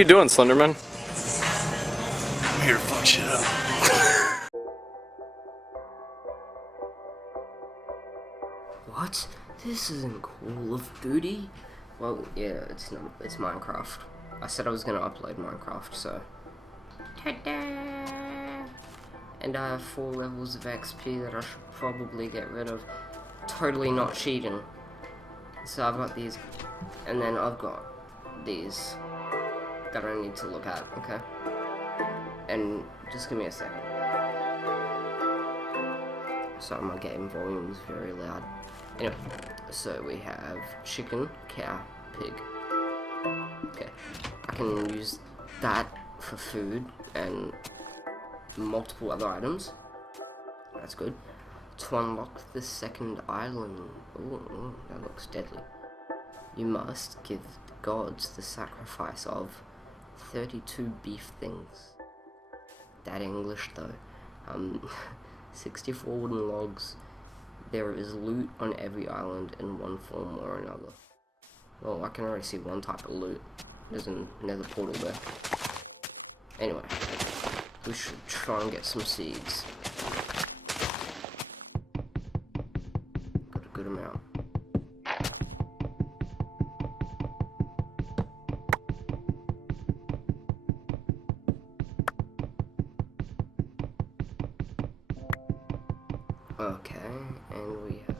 What are you doing, Slenderman? I'm here to fuck shit up. What? This isn't Call of Duty? Well, yeah, it's not. It's Minecraft. I said I was gonna upload Minecraft, so. Ta-da! And I have 4 levels of XP that I should probably get rid of. Totally not cheating. So I've got these, and then I've got these that I need to look at, okay? And just give me a second. Sorry, my game volume is very loud. Anyway, so we have chicken, cow, pig. Okay, I can use that for food and multiple other items. That's good. To unlock the second island. Ooh, that looks deadly. You must give the gods the sacrifice of 32 beef things. That English though. 64 wooden logs. There is loot on every island in one form or another. Well, I can already see one type of loot. There's another portal there. Anyway, we should try and get some seeds. Got a good amount. Okay, and we have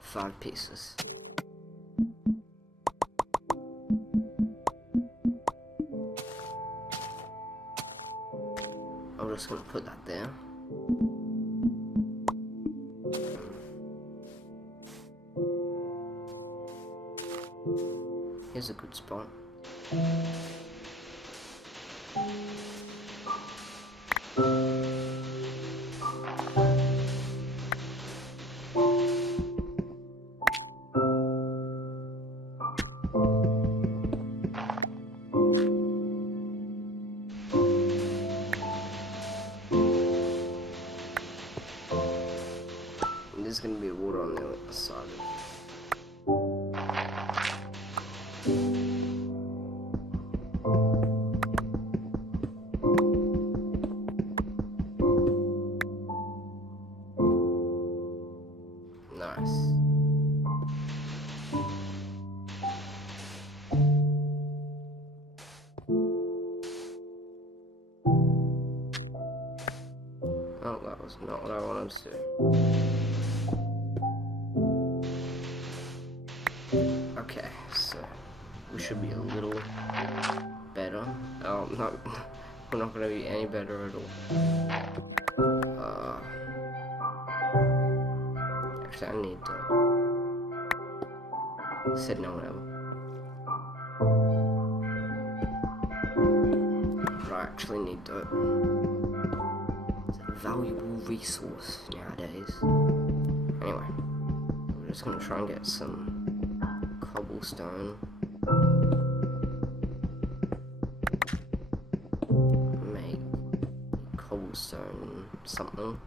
5 pieces. I'm just gonna put that there. Here's a good spot. There's gonna be water on the other side of it. Nice. Oh, that was not what I wanted to do. Okay, so we should be a little better. Oh, no, we're not gonna be any better at all. Actually, I need dirt. Said no one ever. But I actually need dirt. It's a valuable resource nowadays. Anyway, we're just gonna try and get some cobblestone. Make cobblestone something.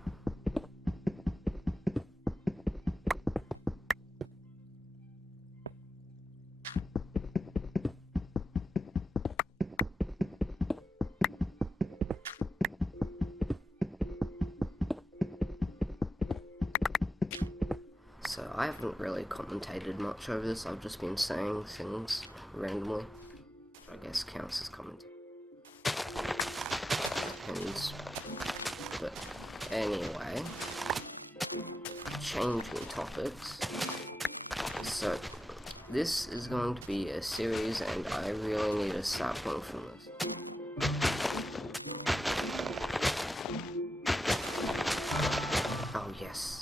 So I haven't really commentated much over this, I've just been saying things randomly, which I guess counts as commenting. Depends. But anyway, changing topics. So this is going to be a series and I really need a sapling from this. Oh yes.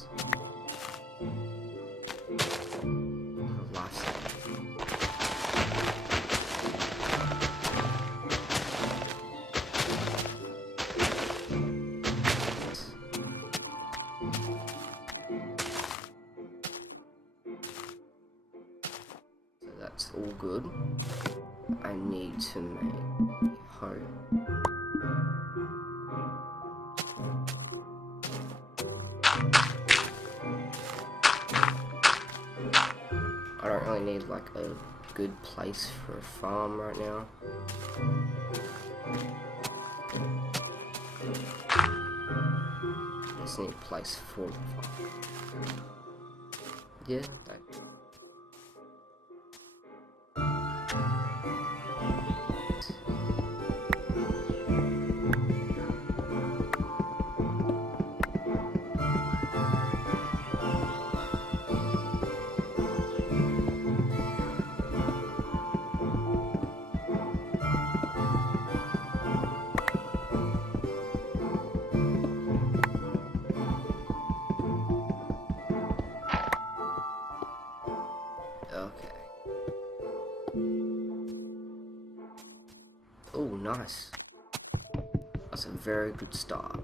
That's all good. I need to make a hoe. I don't really need like a good place for a farm right now. Just need a place for the farm. Yeah, that. Okay. Oh, nice. That's a very good start.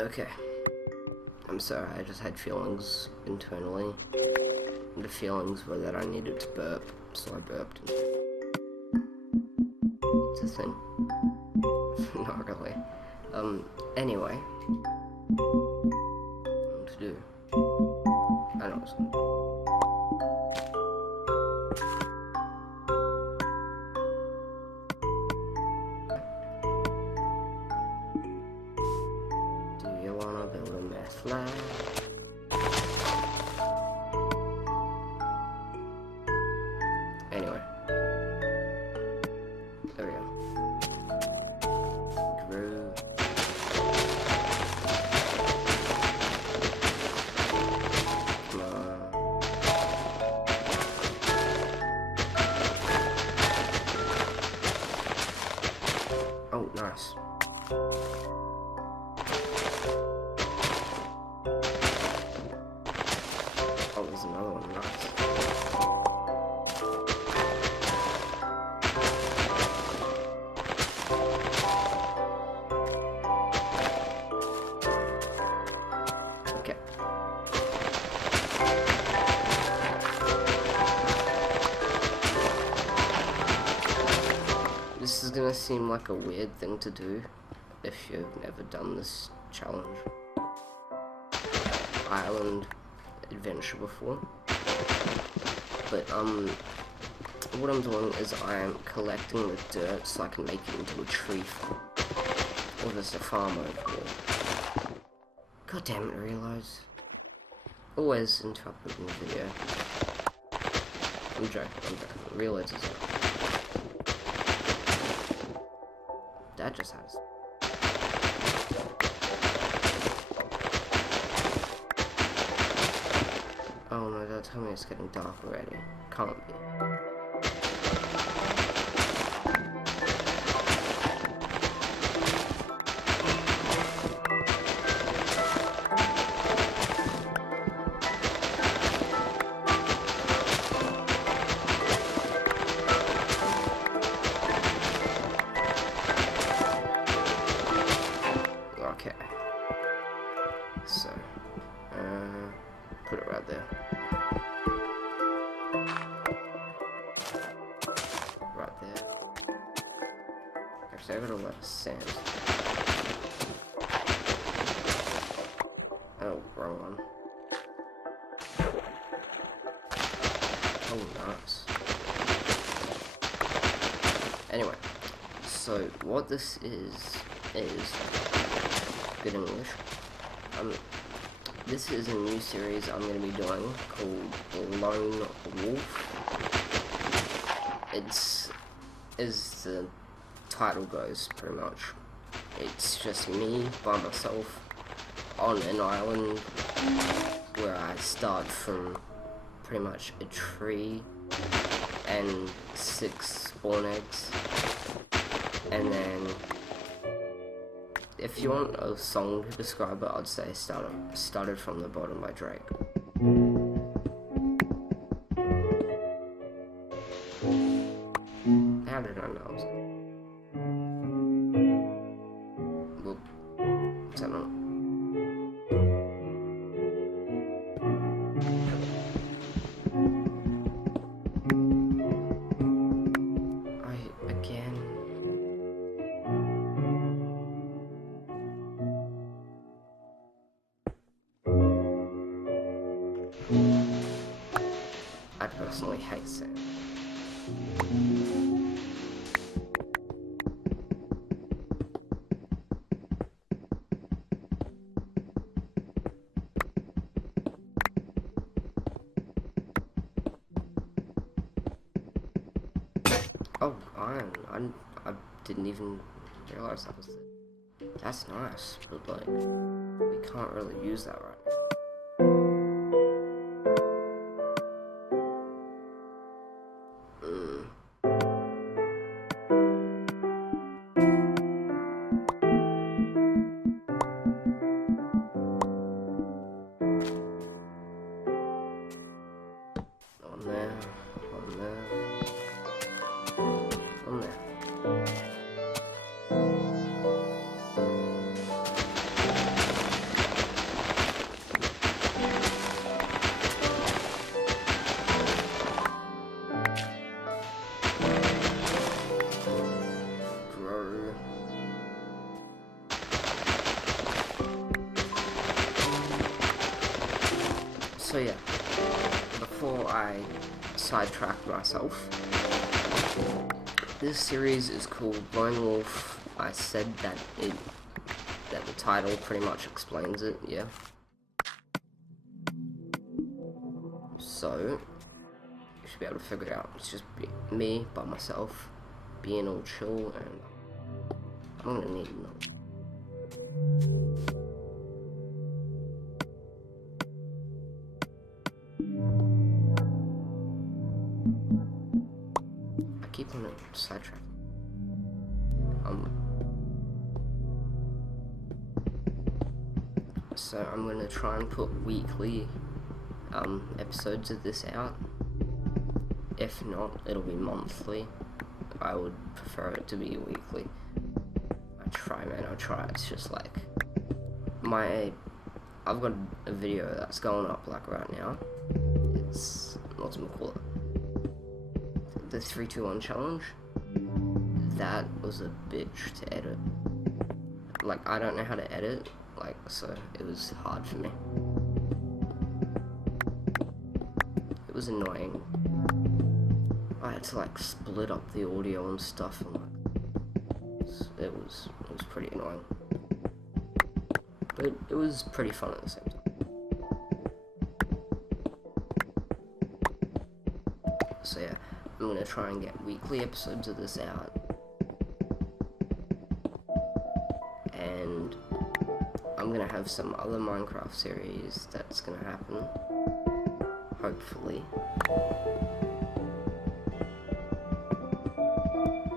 Okay. I'm sorry, I just had feelings internally. And the feelings were that I needed to burp, so I burped. It's a thing. Not really. Anyway. What to do? I know what's going to do. Do you wanna build a meth lab? Anyway. There we go. Groove. Come on. Oh, nice. Oh, there's another one. Nice. Okay. This is gonna seem like a weird thing to do if you've never done this challenge. Island adventure before. But what I'm doing is I'm collecting the dirt so I can make it into a tree farm. Or just a farm over here. God damn it, reloads. Always interrupting the video. I'm joking. Reloads is up. That just has. Oh no, don't tell me it's getting dark already. Can't be. Okay. So, put it right there. Right there. Actually, I got a lot of sand. Oh, wrong one. Oh, nice. Anyway, so what this is good English. This is a new series I'm going to be doing called Lone Wolf. It's, as the title goes, pretty much. It's just me by myself on an island where I start from pretty much a tree and 6 spawn eggs, and then if you want a song to describe it, I'd say Started from the Bottom by Drake. How did I know? Whoop. I don't know. I personally hate sand. Oh, iron. I didn't even realize that was it. That's nice, but like, we can't really use that right now. On there, on there, on there. Bro. So yeah, before I sidetrack myself, this series is called Lone Wolf. I said that the title pretty much explains it, yeah. So you should be able to figure it out. It's just me by myself, being all chill, and I'm gonna need another. I keep on sidetracking. So I'm gonna try and put weekly episodes of this out. If not, it'll be monthly. I would prefer it to be weekly. I try, man, I try. It's just like I've got a video that's going up like right now. It's what's it called? The 3-2-1 challenge. That was a bitch to edit. Like, I don't know how to edit, like, so it was hard for me. It was annoying. I had to like split up the audio and stuff, and like it was pretty annoying. But it was pretty fun at the same time. So yeah, I'm gonna try and get weekly episodes of this out. And I'm gonna have some other Minecraft series that's gonna happen. Hopefully.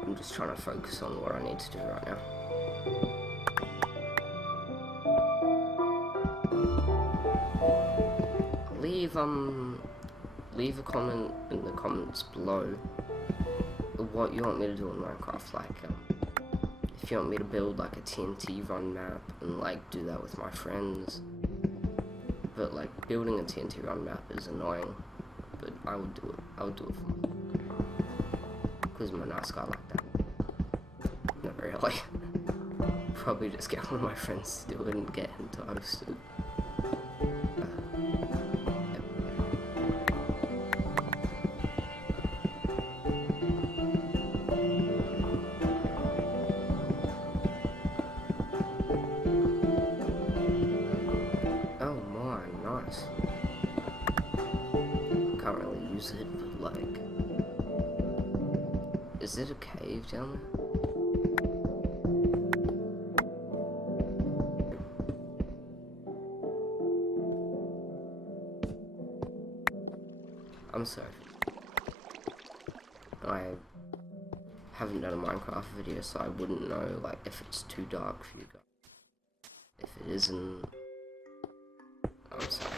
I'm just trying to focus on what I need to do right now. Leave a comment in the comments below what you want me to do in Minecraft. Like, if you want me to build like a TNT run map and like do that with my friends. But like building a TNT run map is annoying. But I would do it. I would do it for fun. Because I'm a nice guy like that. Not really. Probably just get one of my friends to do it and get him to host it. Can't really use it, but like, is it a cave down there? I'm sorry. I haven't done a Minecraft video, so I wouldn't know like if it's too dark for you guys. If it isn't, I'm sorry.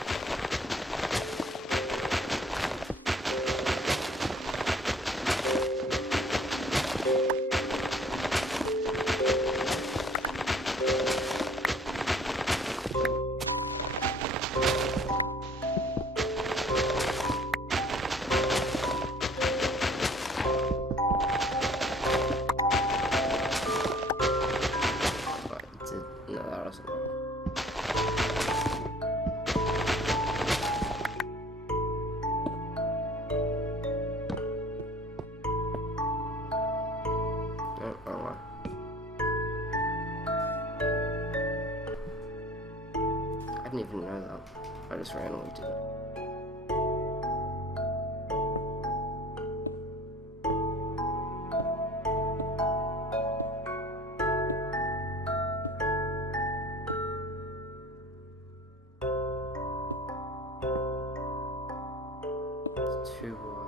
didn't even know that. I just randomly did it. Two more.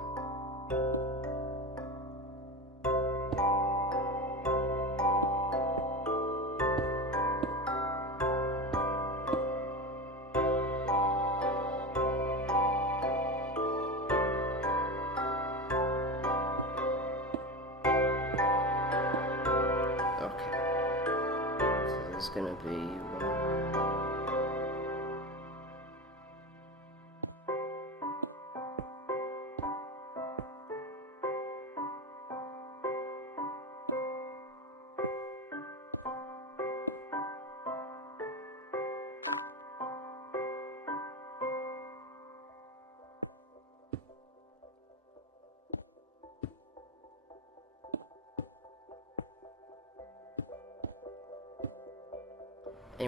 Okay. So there's gonna be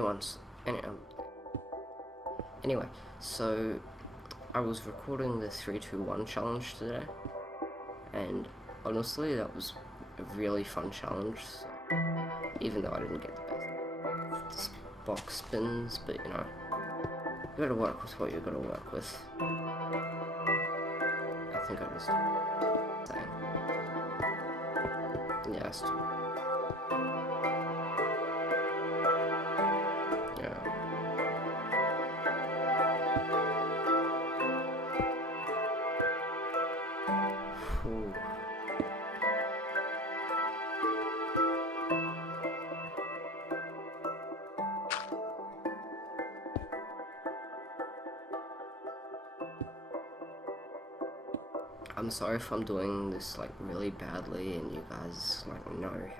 one. Anyway, so I was recording the 3-2-1 challenge today, and honestly, that was a really fun challenge. So, even though I didn't get the best box spins, but you know, you gotta work with what you gotta work with. I think I just saying, yes. Ooh. I'm sorry if I'm doing this like really badly and you guys like know how to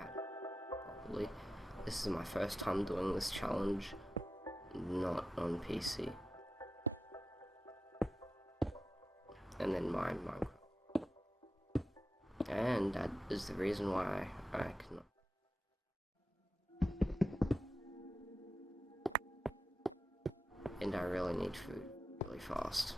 properly. This is my first time doing this challenge, not on PC. And then Minecraft. And that is the reason why I cannot. And I really need food really fast.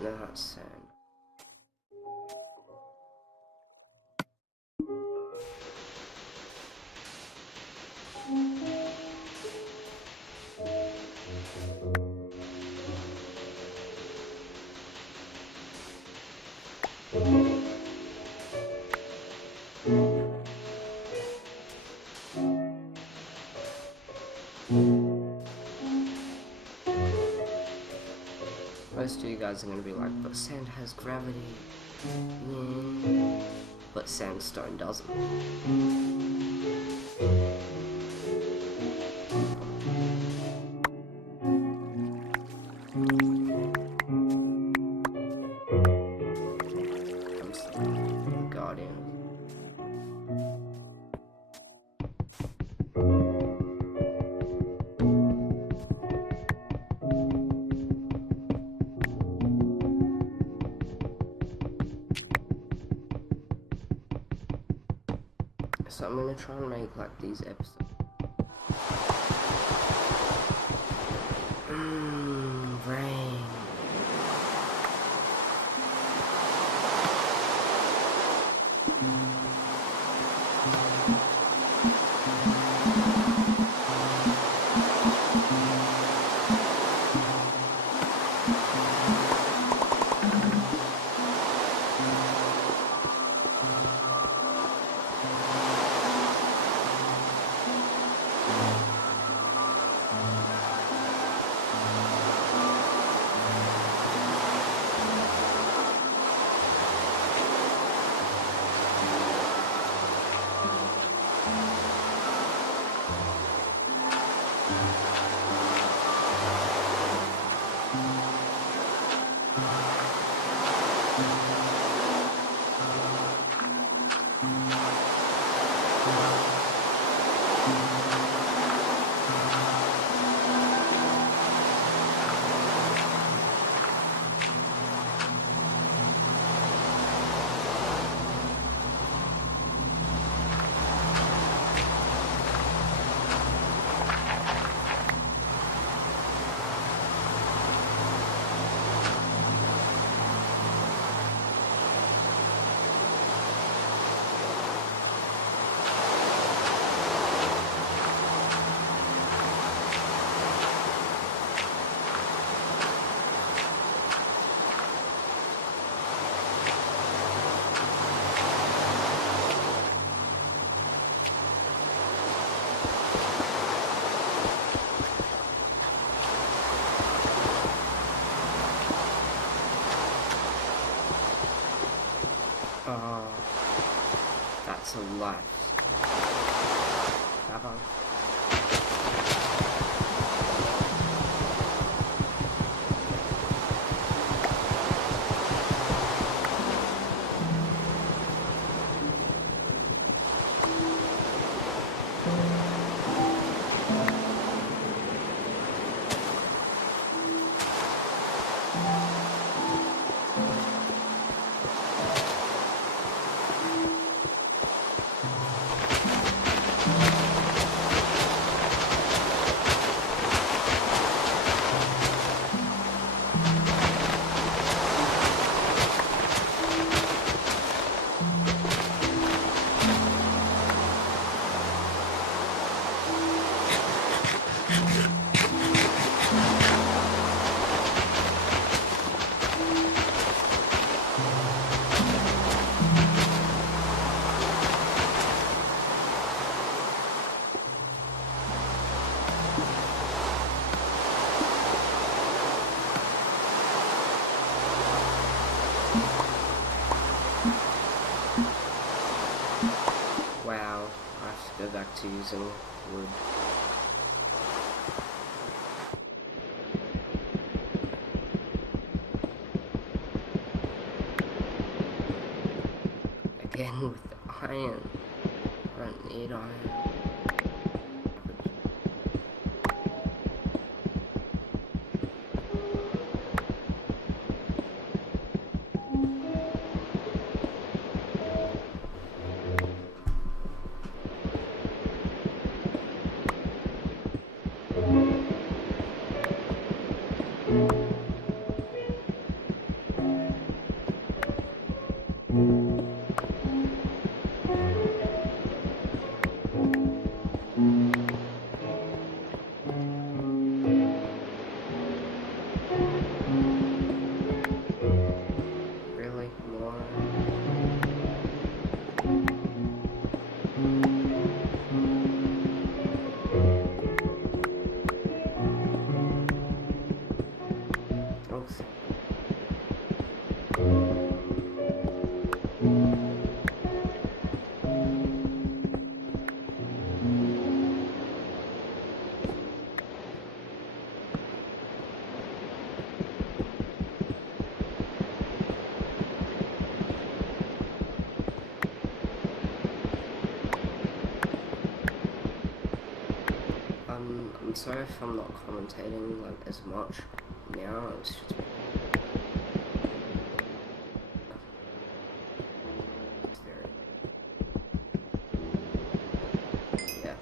No, that's sad. Most of you guys are gonna be like, but sand has gravity. Yeah. But sandstone doesn't. I'm sorry, Guardian. So I'm gonna try and make like these episodes. Brain. That's a left. Bye-bye. Wow, I have to go back to using wood. Again with iron. I don't need iron. Really? More? Oops. I'm sorry if I'm not commentating like as much now. It's just very, yeah.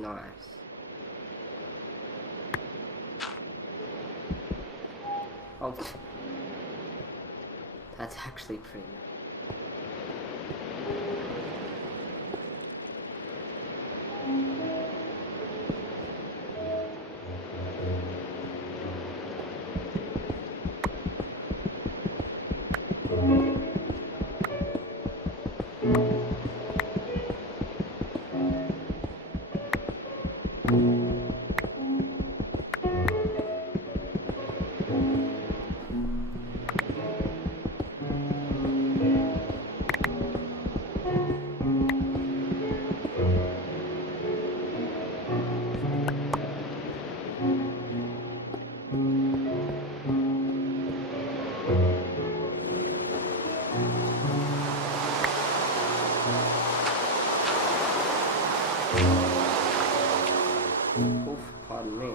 Nice. Oh, that's actually pretty nice. Oof, pardon me.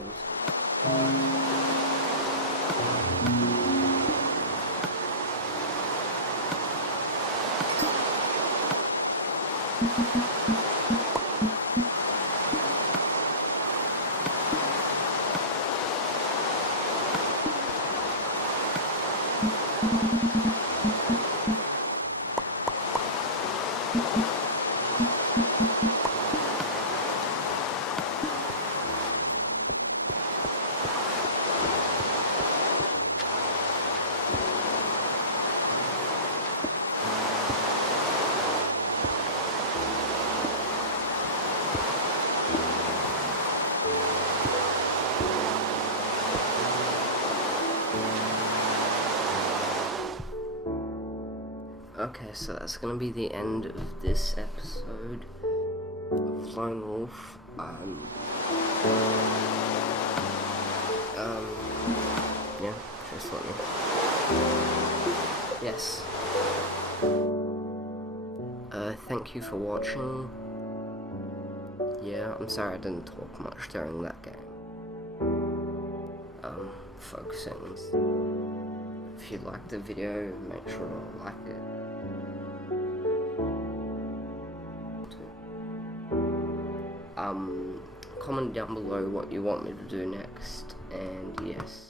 Okay, so that's gonna be the end of this episode of Lone Wolf. Yeah, just let me. Yes. Thank you for watching. Yeah, I'm sorry I didn't talk much during that game. Focusing. If you liked the video, make sure to like it. Comment down below what you want me to do next, and yes.